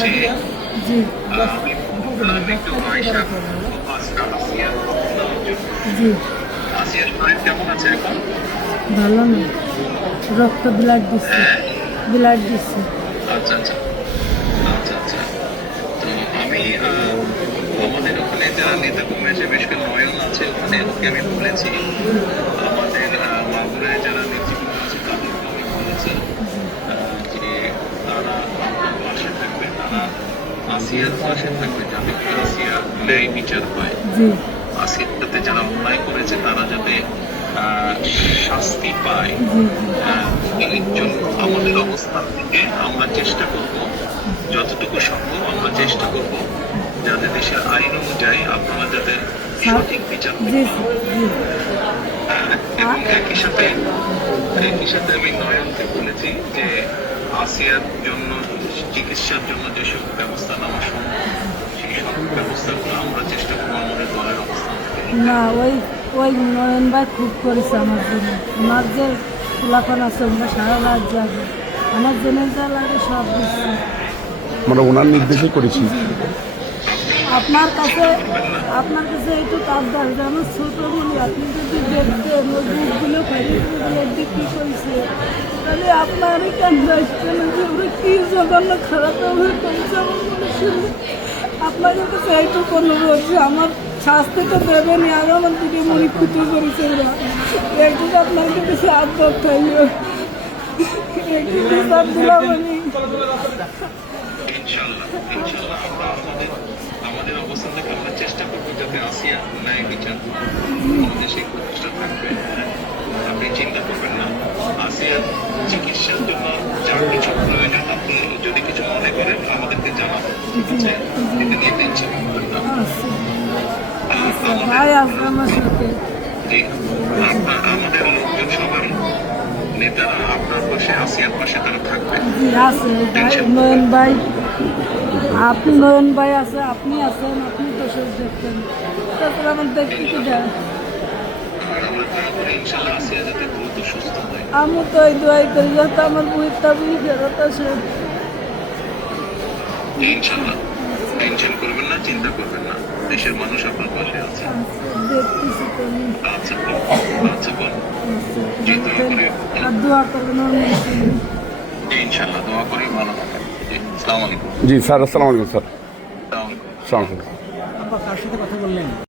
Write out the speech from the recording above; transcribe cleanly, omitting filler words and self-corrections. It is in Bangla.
যে জি আমি একটু আয়সা আসিয়ার জি আসিয়ার মায়ের কেমন আছে এখন? ভালো না, রক্ত ব্লাড দিচ্ছে, হ্যাঁ, ব্লাড দিচ্ছে। আচ্ছা আচ্ছা আচ্ছা আচ্ছা। তো আমি আমাদের ওখানে যারা নেতা কর্মী আছে, বিশেষ করে নয়ন আছে, ওখানে ওকে আমি বলেছি, আমাদের মাগুরায় যারা নেতৃবৃন্দ আছে তাদেরকে আমি বলেছি যে তারা আপনার পাশে থাকবে, তারা আসিয়ার পাশে থাকবে, যাতে করে আসিয়ার ন্যায় বিচার হয়। জি আসিয়ার সাথে যারা অন্যায় করেছে তারা যাতে শাস্তি পায়। জি এর জন্য আমাদের অবস্থান থেকে আমরা চেষ্টা করব, যতটুকু সম্ভব আমরা চেষ্টা করব যাতে দেশের আইন অনুযায়ী আপনারা যাতে সঠিক বিচার জি করতে জি এবং একই সাথে আমি নয়নকে বলেছি যে আসিয়ার জন্য চিকিৎসার জন্য যেসব ব্যবস্থা নেওয়া সম্ভব সেই সব ব্যবস্থাগুলো আমরা চেষ্টা করবো আমাদের দলের অবস্থান থেকে। না, ওই ওই নয়ন ভাই খুব করেছে আমার জন্য। আমার যে খোলাফান আছে ওরা সারা রাত যাবে, আমার জন্য যা লাগে সব দিচ্ছে। আমরা ওনার নির্দেশে করেছি। আপনার কাছে একটু আবদার, আমার ছোট বলি আপনি যদি দেখতেন ওই বুকগুলো ফেরিগুলো বিক্রি করেছে, তাহলে আপনারই কেন যাচ্ছে না যে ওরা কি জঘন্য খারাপ ব্যবহার করেছে আমার মনে শুনে। আপনাদের কাছে এইটুকু অনুরোধ যে আমার শাস্তি তো দেবেনি, আর আমার দিকে মনে ক্ষতি করেছে ওরা, একটু আপনার কাছে আবদার থাকবে, একটু বিচার দিলাম আমি। ইনশাআল্লাহ ইনশাআল্লাহ আমরা আমাদের অবস্থান থেকে আমরা চেষ্টা করবো যাতে আসিয়া ন্যায় বিচার আমাদের সেই প্রচেষ্টা থাকবে। আপনি চিন্তা করবেন না, আসিয়ার চিকিৎসার জন্য যা কিছু প্রয়োজন আপনি যদি কিছু মনে করেন আমাদেরকে জানাবেন, ঠিক আছে? এটা নিয়ে টেনশন করবেন না। আচ্ছা ভাই আসবে আমার সাথে। জি, আমাদের লোকজন সবাই নেতারা আপনার পাশে, আসিয়ার পাশে তারা থাকবে। জি আছে ভাই, নয়ন ভাই, আপনি নয়ন ভাই আছে, আপনি আছেন, আপনি তো সব দেখতেন, তারপরে আমার দেখতে কি দেয়। আর আমরা দোয়া করি ইনশাআল্লাহ আসিয়া যাতে দ্রুত সুস্থ হয়। আমি তো এই দোয়াই করি যাতে আমার বইটা বই ফেরত আসে। ইনশাআল্লাহ টেনশন করবেন না, চিন্তা করবেন না, দেশের মানুষ আপনার পাশে আছে। দেখতেছি তো আমি। আচ্ছা আচ্ছা বোন, জি দোয়া করি, আর দোয়া করবেন আমার মনে। ইনশাআল্লাহ দোয়া করি ভালো থাকেন। জি আসসালামু আলাইকুম। জি স্যার, আসসালামু আলাইকুম স্যার। আসসালামু আলাইকুম। আসসালামু আলাইকুম। আব্বা কার সাথে কথা বললেন?